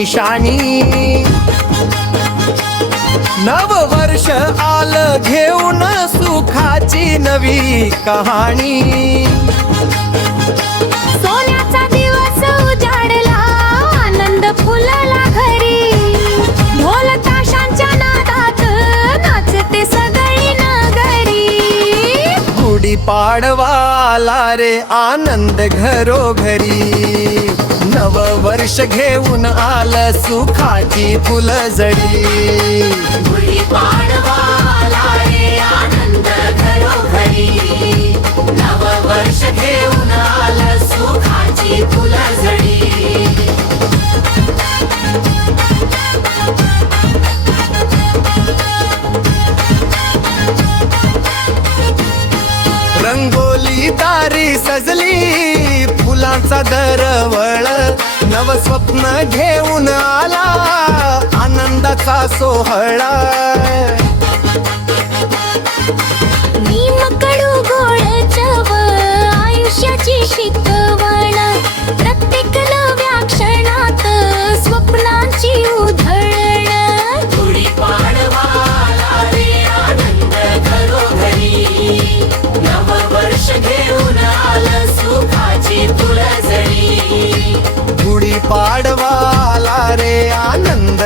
निशाणी. नव वर्ष आलं घेऊन सुखाची नवी कहाणी. सोन्याचा दिवस उजाडला, आनंद फुलला घरी. ढोल ताशांच्या नादात नाचते सगळी नगरी. गुढी पाडवाला रे आनंद घरोघरी. नव वर्ष घेऊन आलं सुखाची फुलझडी. गुढी पाडवाला रे आनंद घरोघरी. नव वर्ष घेऊन आलं सुखाची फुलझडी. रंगोली दारी सजली, फुलांचा दरवळ. नव स्वप्न घेऊन आला आनंदाचा सोहळा. नीम कडू गोड चव आयुष्याची शिकवण. प्रत्येक नव्या क्षणात स्वप्नांची उधळण. गुढी पाडवाला रे आनंद घरोघरी. नव वर्ष घेऊन आलं सुखाची फुलझडी. गुढी पाडवाला रे आनंद